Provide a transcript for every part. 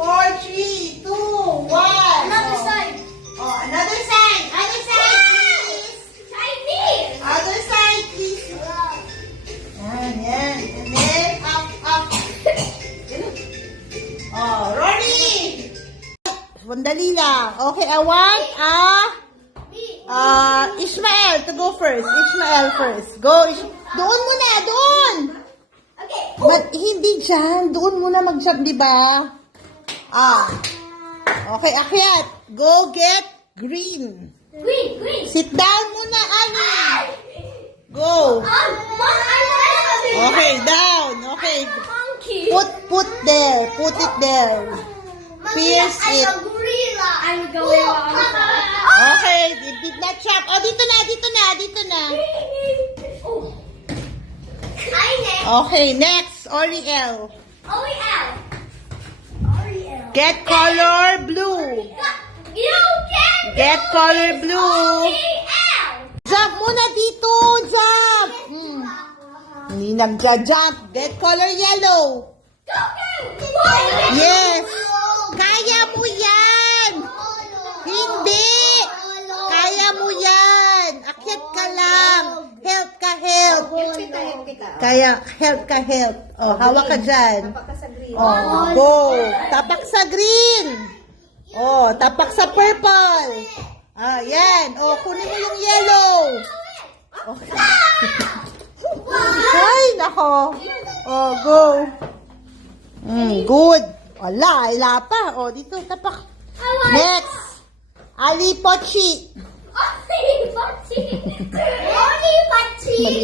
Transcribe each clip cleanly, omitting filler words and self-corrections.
Four, three, two, one. Another side. Oh, another side. Other side, please. Chinese. Other side, please. Yan. And then, up. Oh, Ronnie. Sandali lang. Okay, I want, Ishmael to go first. Ishmael first. Go, doon muna, doon. Okay. But hindi dyan. Doon muna mag-jump, di ba? Okay, akyat. Go get green. Green. Sit down muna, Ani. Go. Okay, down. Okay. Monkey. Put there. Put it there. Pierce it. I'm a gorilla. I'm a gorilla. Okay, it did not chop. Oh, dito na. Oh. I next. Okay, next. Oriel. Ariel. Get color blue. You can. Get color blue. Ariel. Jump muna dito. Jump. Hindi nagja-jump. Get color yellow. Go. Yes. Kaya mo yan. Hindi. Kaya mo yan. Akyat ka lang. Help ka, help. Kaya, help ka, help. Oh, hawak ka dyan. Oh, go. Tapak sa green. Oh, tapak sa purple. Yan. Oh, kunin mo yung yellow. Okay. Ay, nako. Oh, go. Good. Wala pa. Oh, dito, tapak. Next. Ali Pochi.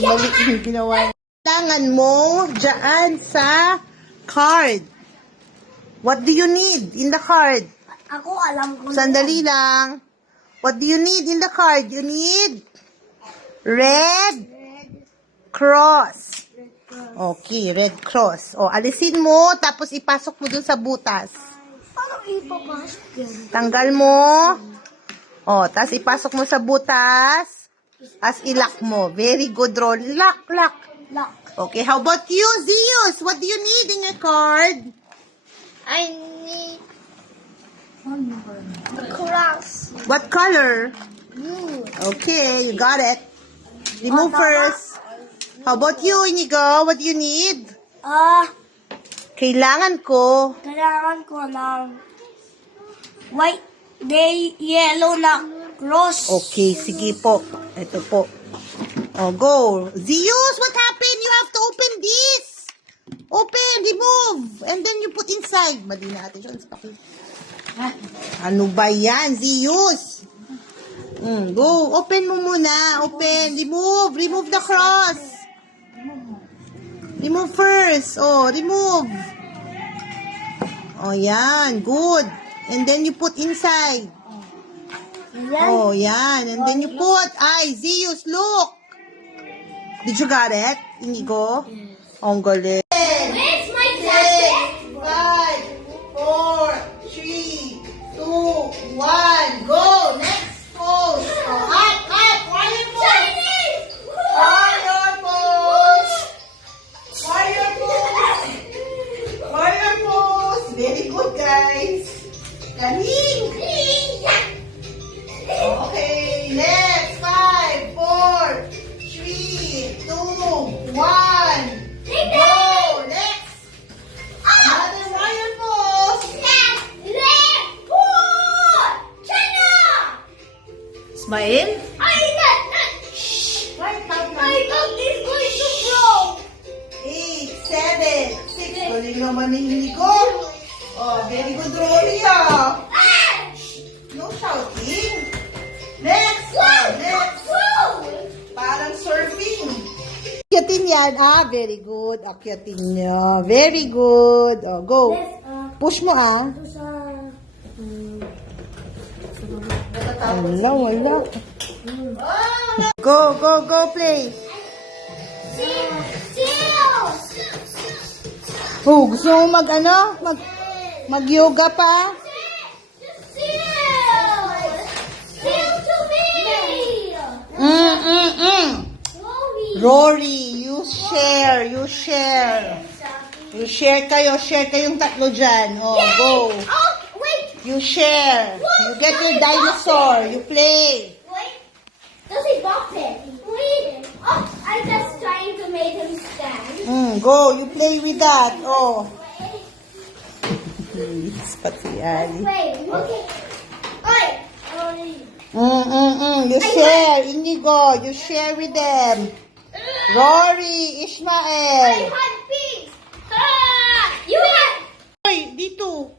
Mali yung ginawa. Kailangan mo dyan sa card. What do you need in the card? Ako alam ko. Sandali lang. What do you need in the card? You need red cross. Okay, red cross. O, alisin mo, tapos ipasok mo dun sa butas. Paano ipapasok yan? Tanggal mo. O, tapos ipasok mo sa butas. As ilock mo. Very good, roll. Lock. Lock. Okay, how about you, Zeus? What do you need in your card? I need the cross. What color? Blue. Okay, you got it. Remove first. How about you, Inigo? What do you need? Kailangan ko. Kailangan ko ng white, yellow na cross. Okay, sige po. Ito po. Oh, go. Zeus, what happened? You have to open this. Open, remove. And then you put inside. Mali natin siya. Ano ba yan, Zeus? Go. Open mo muna. Open. Remove the cross. Remove first. Oh, remove. Oh, yan. Good. And then you put inside. Oh, yan. And then you put. Zeus, look. Did you got it, Inigo? Ang galing. Where's my jacket? 5, 4, 3, 2, 1, go! Next pose! Up! Warrior pose! Chinese! Warrior pose! Warrior pose! Warrior pose! Very good, guys! Galing! Okay, next! 5, 4, 3, 2, 1, go! Next! Another warrior pose! Smile? My dog is going to grow. 8, 7, 6. Galing naman ni Inigo. Oh, very good, Rory, No shouting. Next. Parang surfing. Akyatin yan. Very good. Akyatin niya. Very good. Oh, go. Push mo, Wala. Go, play. Oh, gusto mo mag-yoga pa? Rory, you share. You share. You share kayong tatlo dyan. Oh, go. Oh, wait. You share. You get your dinosaur. You play. Wait. Does he box it? Wait. Oh, I'm just trying to make him stand. Go. You play with that. Oh. Pati Ali. Wait. Okay. Wait. You share. Inigo. You share with them. Rory. I Ishmael. had pigs. You had. Hoy, dito.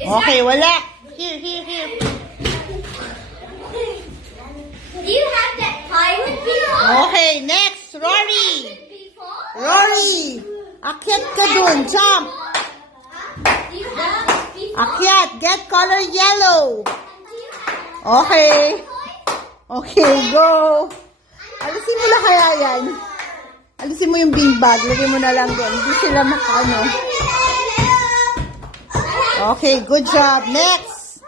Is Okay, wala. Here. Do you have that pirate before? Okay, next. Rory. Before? Rory. Akyat ka dun. Jump. Do you have this before? Akyat. Get color yellow. Do you have Okay. Okay, go. Alisin mo na kaya yan. Alisin mo yung beanbag. Lagyan mo na lang doon. Hindi sila makano. Okay, good job. Next.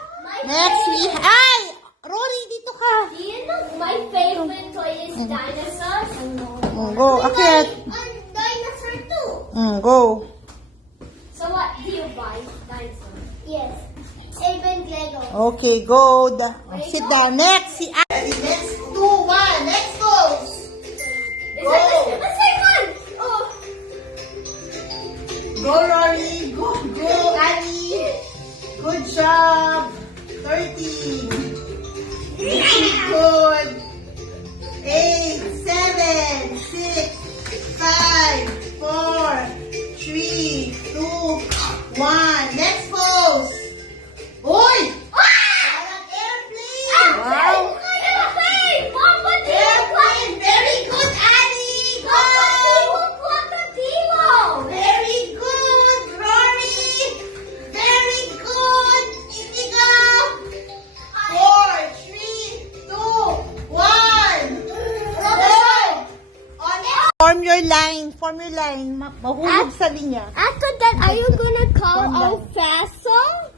Next we... Ay! Rory, dito ka. Do you know my favorite toy is dinosaurs? Go, akyat. Dinosaur too. Go. So what do you buy? Dinosaur. Yes. Even Lego. Okay, go. Sit down. Next. Si Ali. Next. 2, 1. Next goes. Is that the same one? Oh. Go, Rory. Go, Ali. Good job. 13. Good. 8, 7, 6, 5, 4, 3, 2, 1. Next pose. Uy! Parang airplane! Wow! Airplane! Very good, Ali! Go! Very good, Rory! Very good, Indigo! 4, 3, 2, 1. Go! Form your line. Form your line. Mahulog sa linya. After that, are you gonna call One our down. fast song?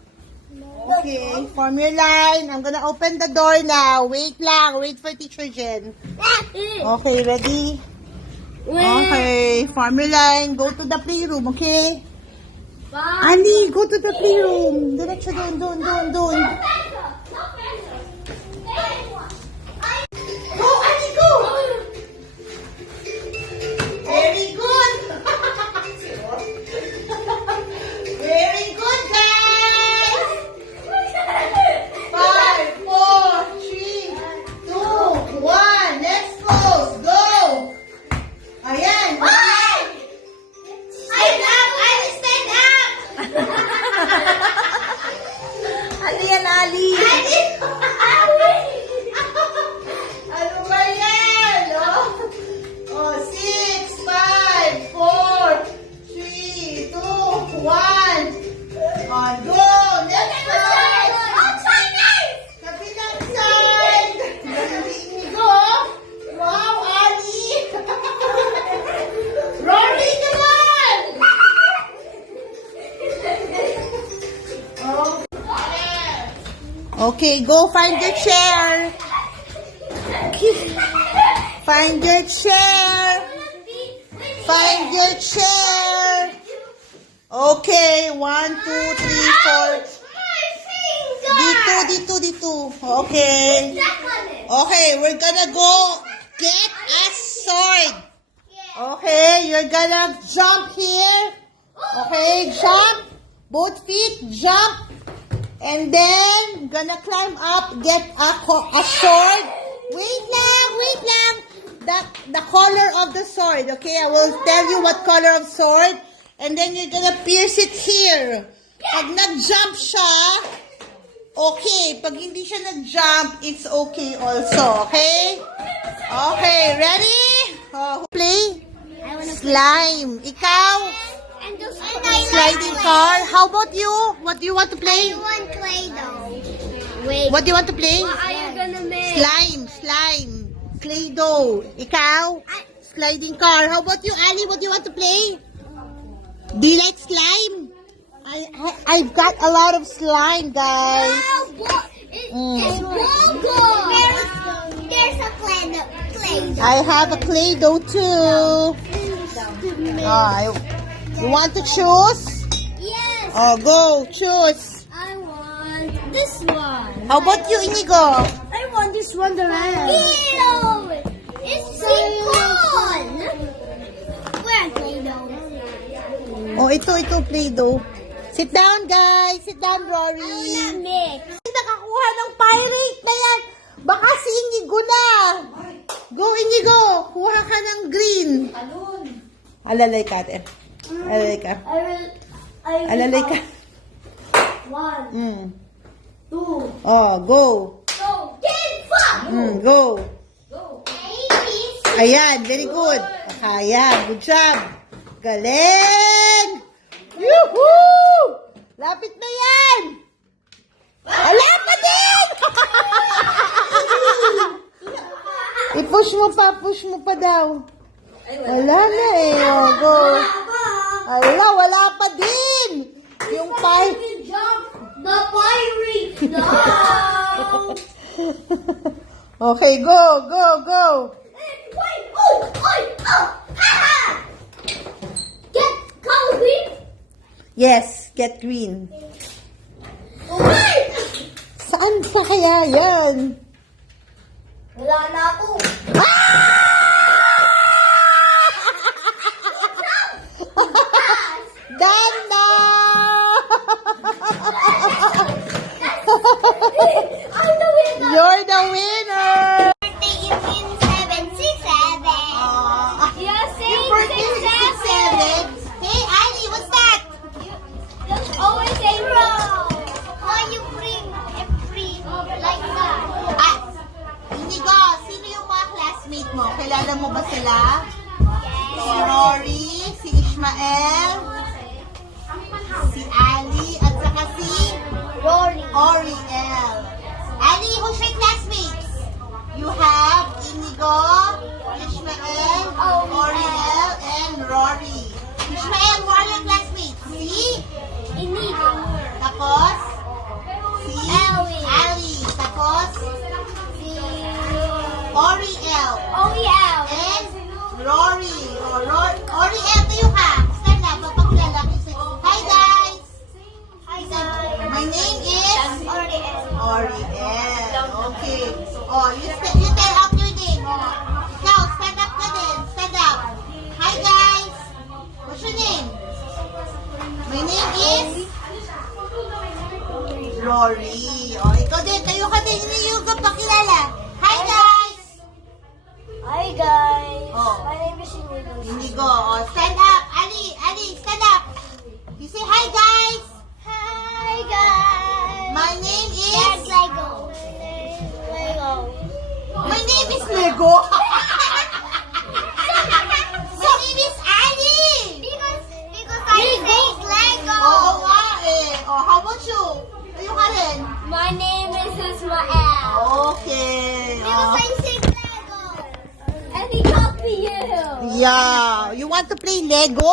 Okay, form your line. I'm gonna open the door now. Wait lang. Wait for Teacher Jen. Okay, ready? Okay, form your line. Go to the playroom, okay? Ali, go to the playroom. Diretso doon. Go, Ali, go! Very good! Very good, guys! 5, 4, 3, 2, 1. Next pose. Go! Ayan. Stand up! Ali, stand up! Ali yan, Ali. Ano ba yan? Oh, 6, 5, 4, 3, 2, 1. On, go! Next side! Kabilang side! Go! Wow, Ali! Rory, come on! Oh. Okay, go find your chair. Find your chair. Find your chair. Okay, 1, 2, 3, 4. Dito. Okay. Okay, we're gonna go get a sword. Okay, you're gonna jump here. Okay, jump. Both feet, jump. And then, gonna climb up, get a sword. Wait lang. The color of the sword, okay? I will tell you what color of sword. And then you're gonna pierce it here. Pag nag-jump siya, okay. Pag hindi siya nag-jump, it's okay also, okay? Okay, ready? Play? Slime. Ikaw? Sliding car. How about you? What do you want to play? Wait. What do you want to play? What are you gonna make? Slime. Play-Doh. Ikaw? Sliding car. How about you, Ali? What do you want to play? Do you like slime? I've got a lot of slime, guys. It's Bogo. There's a Play-Doh. I have a Play-Doh too. You want to choose? Yes. Oh, go, choose. I want this one. How about you, Inigo? I want this one, the red. Ew! It's chiffon! Where's Play-Doh? Oh, ito, Play-Doh. Sit down, guys. Sit down, Rory. Mix. Nakakuha ng pirate na yan. Baka si Inigo na. Go, Inigo. Kuha ka ng green. Alalay ka, ate. Alalay ka. Alalay ka. 1, 2, Oh, go. go. Get fucked! Go. Go. Ayan, very good. Ayan, good job. Galing! Yuhuu! Lapit na yan! Wala pa din! I-push mo pa daw. Wala na eh. Oh, go. Wala pa din! Yung pie. The pirate jump! Okay, go. Wait! Oh! Ha! Get color green! Yes, get green. Wait! Saan pa kaya yan? Wala na ako. Done na! I'm the winner! You're the winner! Birthday is in 767. Yes, Your birthday is 6-7. Hey, Ali, what's that? Just always say wrong. Why you bring every like that? Inigo, sino yung mga classmate mo? Kilala mo ba sila? Si Rory, si Ishmael, si Ali, at saka si Rory. Oriel. Ali, who's your classmates? You have Inigo, Ishmael, Oriel, and Rory. Ishmael, who are your classmates? Si? Inigo. Tapos? Si? Ali. Ali. Tapos? Si Oriel. Oriel. And Rory. Oriel, tayo ka. Stand up. Magpakilala kita. Hi, guys. Hi guys. My name is Oriel. Oriel. Okay. Oh, you tell out your name. Oh. Ikaw, stand up ka din. Stand up. Hi, guys. What's your name? My name is Rory. Oh, ikaw din. Tayo ka din. Yung pakilala. Hi, guys. Hi guys. Oh. My name is Inigo. Inigo. Oh, stand up. Ali, stand up. You say hi, guys. Hi guys. My name is... There's Lego. Lego. My name is Lego. My name is Ali. Because I say Lego. Oo nga eh. Oh, how about you? Tayo ka rin. My name is Ismael. Okay. Because I say Lego. And he copy you. Yeah. You want to play Lego?